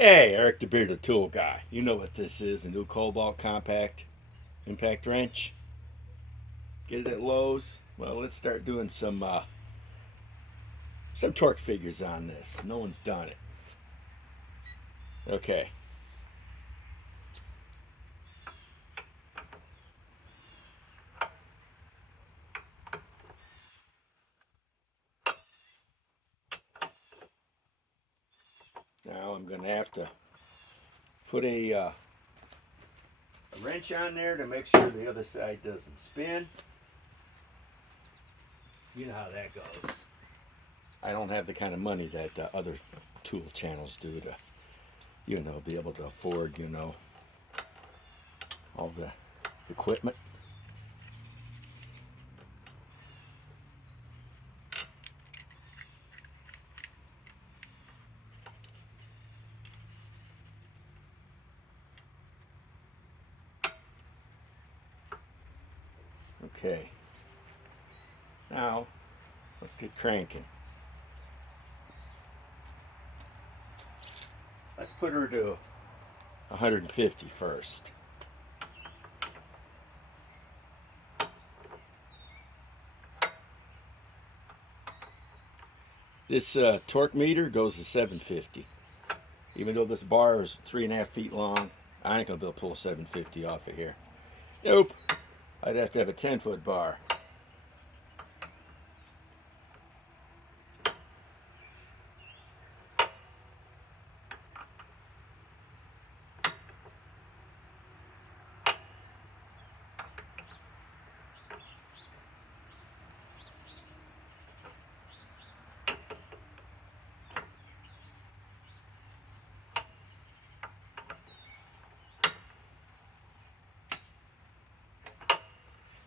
Hey, Eric the Bearded Tool Guy. You know what this is, a new Kobalt compact impact wrench. Get it at Lowe's. Well, let's start doing some torque figures on this. No one's done it. Okay. Now I'm going to have to put a wrench on there to make sure the other side doesn't spin. You know how that goes. I don't have the kind of money that other tool channels do to, be able to afford, all the equipment. Okay. Now, let's get cranking. Let's put her to 150 first. This torque meter goes to 750. Even though this bar is 3.5 feet long, I ain't gonna be able to pull 750 off of here. Nope. I'd have to have a 10-foot bar.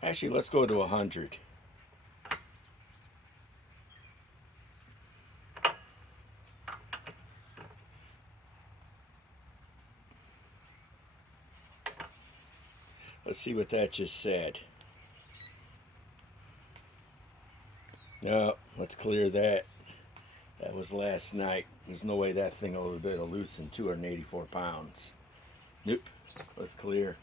Actually, let's go to 100. Let's see what that just said. No, let's clear that. That was last night. There's no way that thing will be able to loosen 284 pounds. Nope. Let's clear.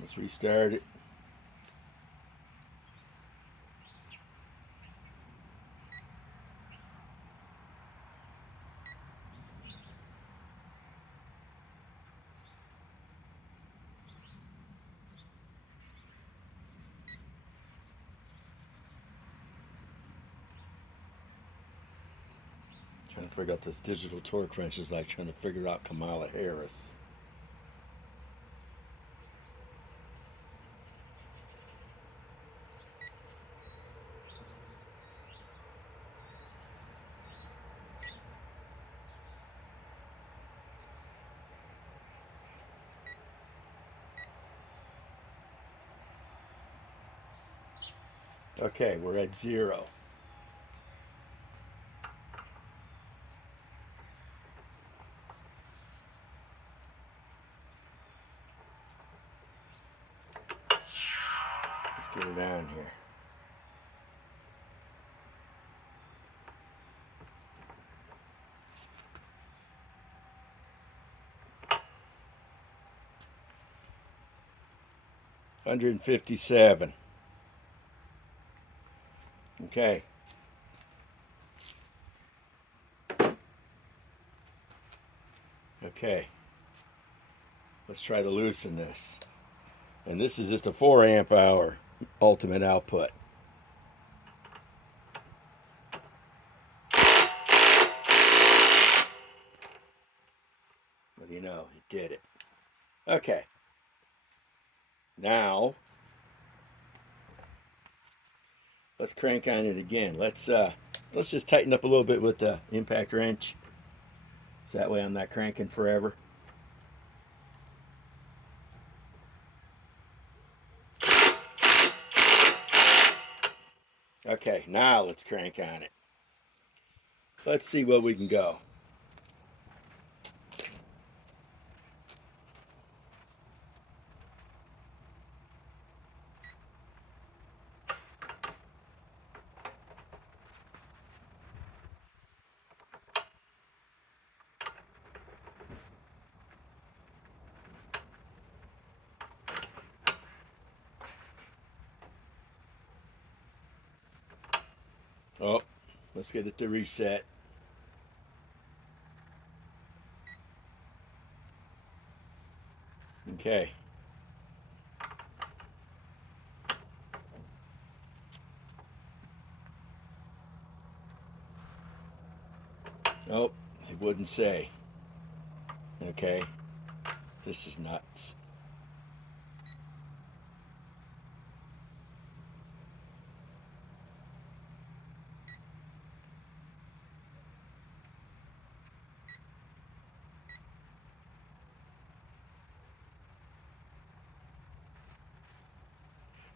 Let's restart it. Trying to figure out this digital torque wrench is like trying to figure out Kamala Harris. Okay, we're at 0. Let's get her down here. $157. Okay. Okay. Let's try to loosen this. And this is just a 4 amp hour ultimate output. Well, it did it. Okay. Now, let's crank on it again. Let's just tighten up a little bit with the impact wrench. So that way I'm not cranking forever. Okay, now let's crank on it. Let's see where we can go. Oh, let's get it to reset. Okay. Oh, it wouldn't say. Okay. This is nuts.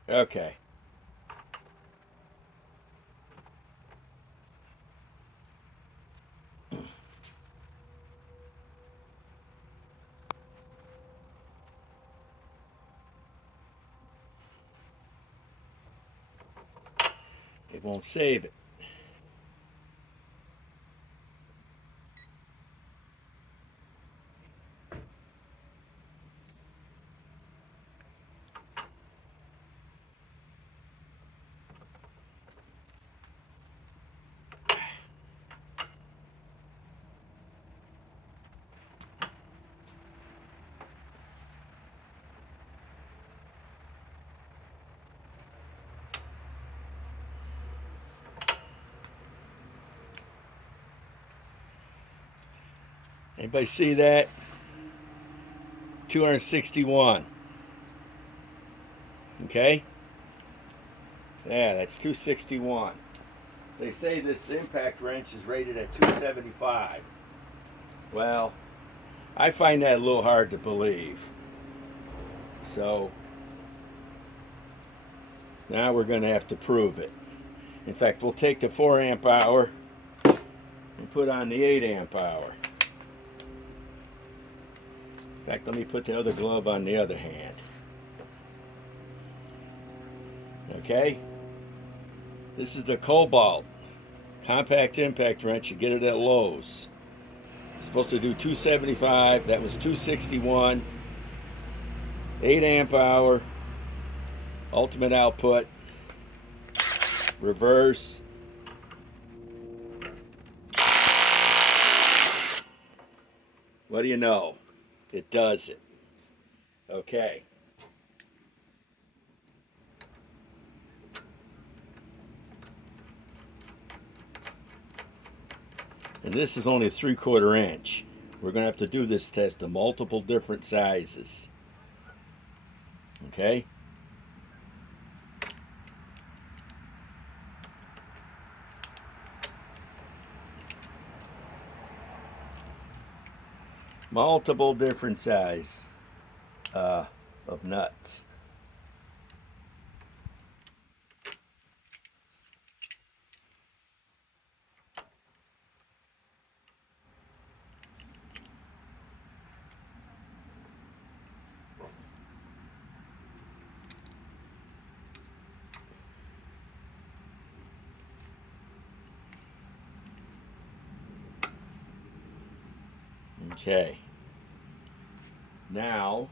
Okay. It won't save it. Anybody see that? 261. Okay? Yeah, that's 261. They say this impact wrench is rated at 275. Well, I find that a little hard to believe. So now we're going to have to prove it. In fact, we'll take the 4 amp hour and put on the 8 amp hour. In fact, let me put the other glove on the other hand. Okay? This is the Kobalt compact impact wrench. You get it at Lowe's. It's supposed to do 275. That was 261. 8 amp hour. Ultimate output. Reverse. What do you know? It does it. Okay. And this is only a 3/4 inch. We're going to have to do this test to multiple different sizes. Okay? Multiple different size of nuts. Okay. Now,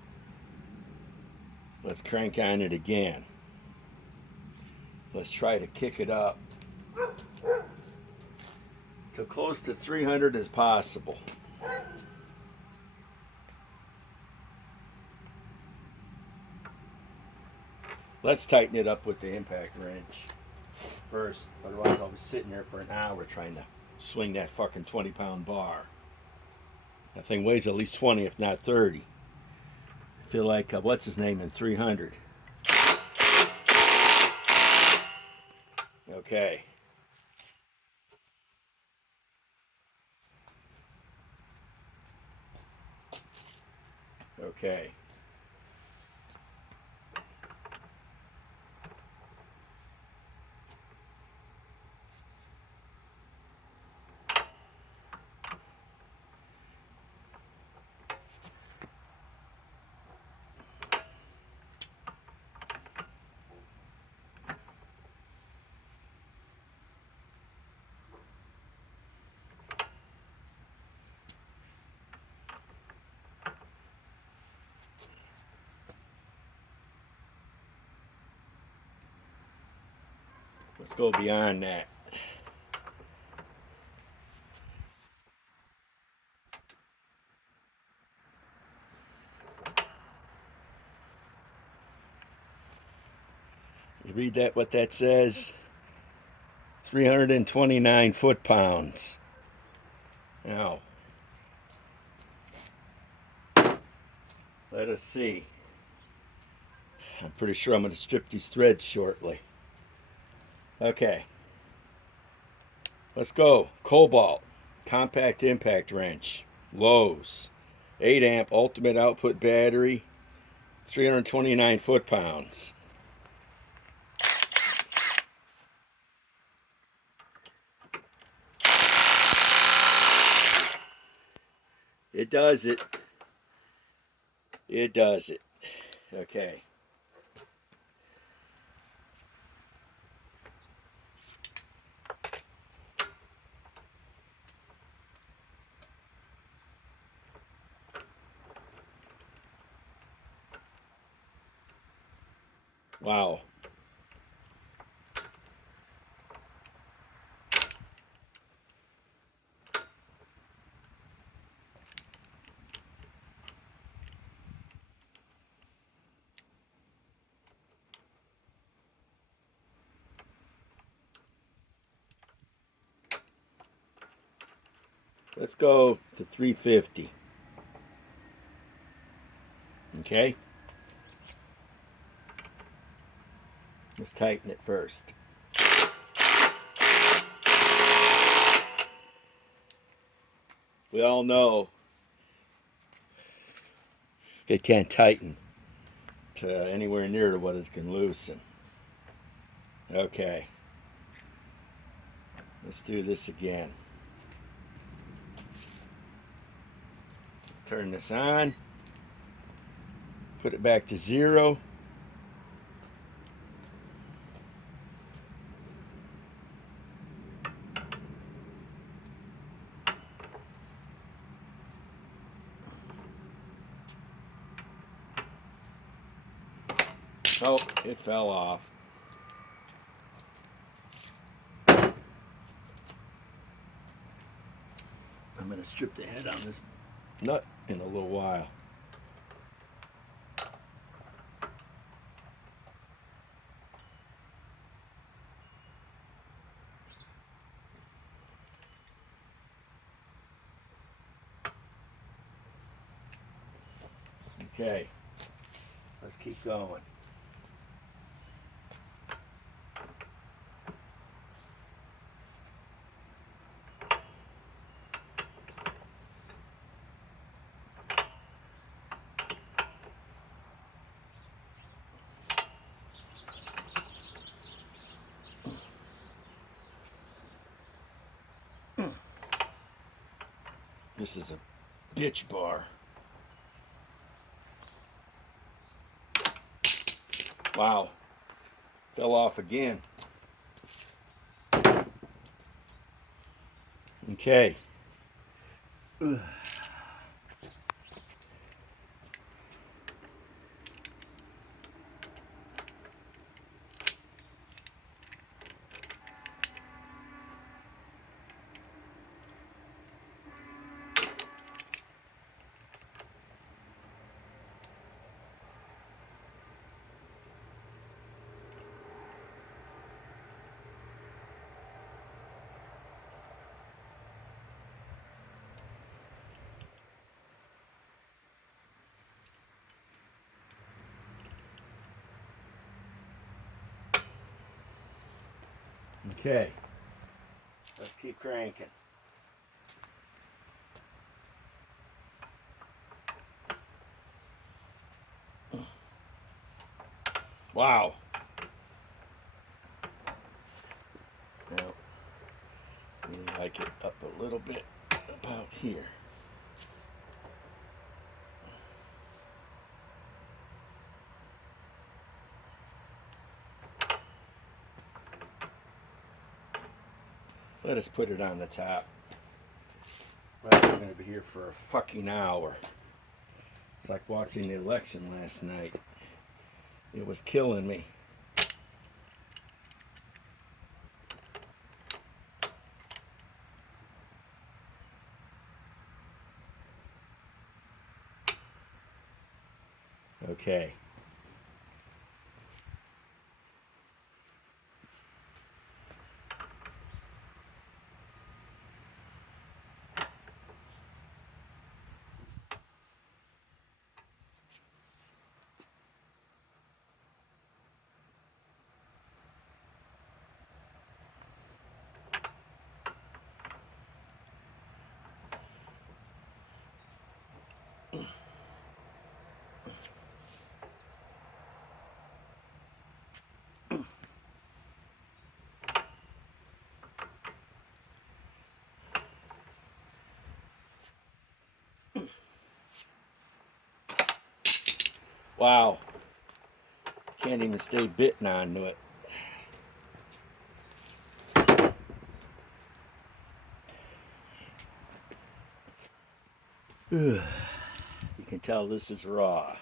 let's crank on it again. Let's try to kick it up to close to 300 as possible. Let's tighten it up with the impact wrench first. Otherwise, I'll be sitting there for an hour trying to swing that fucking 20-pound bar. That thing weighs at least 20, if not 30. I feel like, what's his name in 300? Okay. Okay. Let's go beyond that. You read that, what that says? 329 foot-pounds. Now, let us see. I'm pretty sure I'm going to strip these threads shortly. Okay. Let's go. Kobalt. Compact impact wrench. Lowe's. 8 amp ultimate output battery. 329 foot-pounds. It does it. It does it. Okay. Wow. Let's go to 350. Okay. Let's tighten it first. We all know it can't tighten to anywhere near to what it can loosen. Okay. Let's do this again. Let's turn this on. Put it back to 0. Oh, it fell off. I'm going to strip the head on this nut in a little while. Okay, let's keep going. This is a bitch bar. Wow, fell off again. Okay. Ugh. Okay, let's keep cranking. Wow. Now, let me like it up a little bit about here. Let us put it on the top. Well, we're going to be here for a fucking hour. It's like watching the election last night. It was killing me. Okay. Wow. Can't even stay bitten onto it. You can tell this is raw.